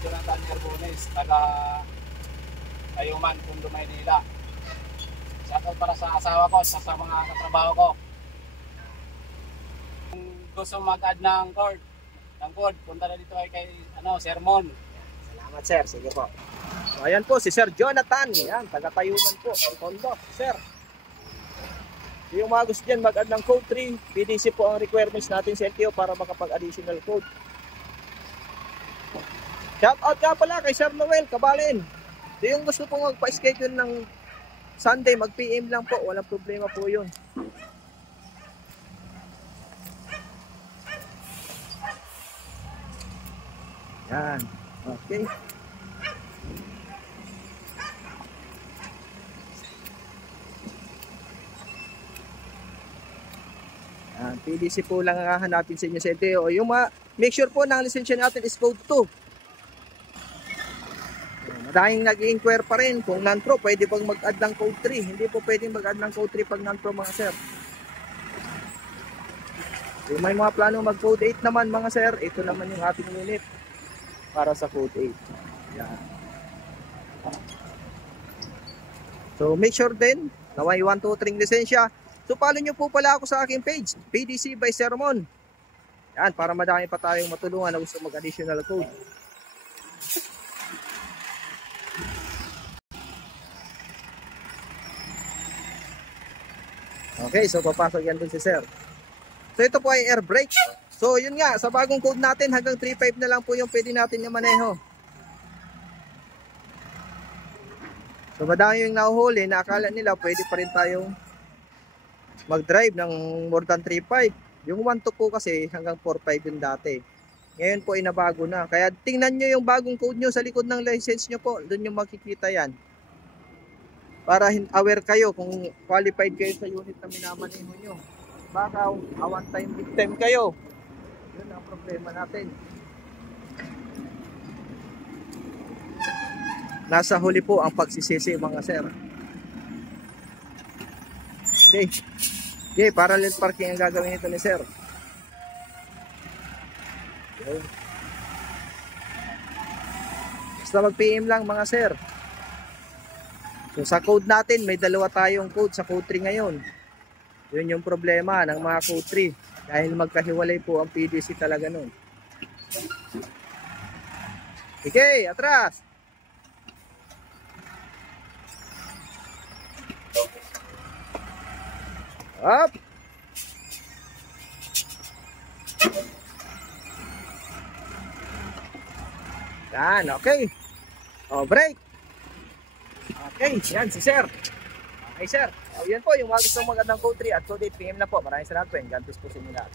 Jonathan Herbones, taga Tayuman, Tondo, Maynila. Shoutout para sa asawa ko, sa mga katrabaho ko. Kung gusto mag-add ng code, punta na dito kay Sermon. Salamat sir, sige po. So, ayan po si Sir Jonathan, yan, taga Tayuman po, Tondo, sir. Yung mga gusto dyan mag-add ng code 3, PDC po ang requirements natin sa LTO para makapag-additional code. Shout out nga pala kay Sir Noel Kabalin. So yung gusto pong magpa-schedule ng Sunday, mag-PM lang po, walang problema po yun. Yan, okay. PDC po lang ang hahanapin sa inyo sa LTO. Yung make sure po na ang lisensya natin is code 2. Madaming nag-inquire pa rin kung non-pro, pwede pang mag-add ng code 3. Hindi po pwedeng mag-add ng code 3 pag non-pro mga sir. Kung may mga plano mag-code 8 naman mga sir, ito naman yung ating unit para sa code 8. Yan. So make sure din na may 1, 2, 3 lisensya. So follow nyo po pala ako sa aking page, PDC by Sermon. Yan, para madami pa tayong matulungan na gusto mag-additional code. Okay, so papasok yan dun si Sir. So ito po ay air brake. So yun nga, sa bagong code natin hanggang 3.5 na lang po yung pwede natin yung maneho. So madami yung nahuhuli na akala nila pwede pa rin tayong mag-drive ng more than 3.5. Yung 1.2 po kasi hanggang 4.5 yung dati. Ngayon po inabago na. Kaya tingnan nyo yung bagong code nyo sa likod ng license nyo po. Doon yung makikita yan. Para aware kayo kung qualified kayo sa unit na minamaneho nyo. Baka one time big time kayo. Yun ang problema natin. Nasa huli po ang pagsisisi mga sir. Okay. Okay, parallel parking ang gagawin ito ni sir. Okay. Basta mag-PM lang mga sir. So sa code natin, may dalawa tayong code sa code 3 ngayon. Yun yung problema ng mga code 3. Dahil magkahiwalay po ang PDC talaga nun. Okay, atras! Up! Yan, okay. O, break. Okay, yan si sir. Okay sir. O, yan po yung mga gusto mag-add ng code 3 at code 8 PM na po. Maraming salamat po. God bless po sa inyo lahat.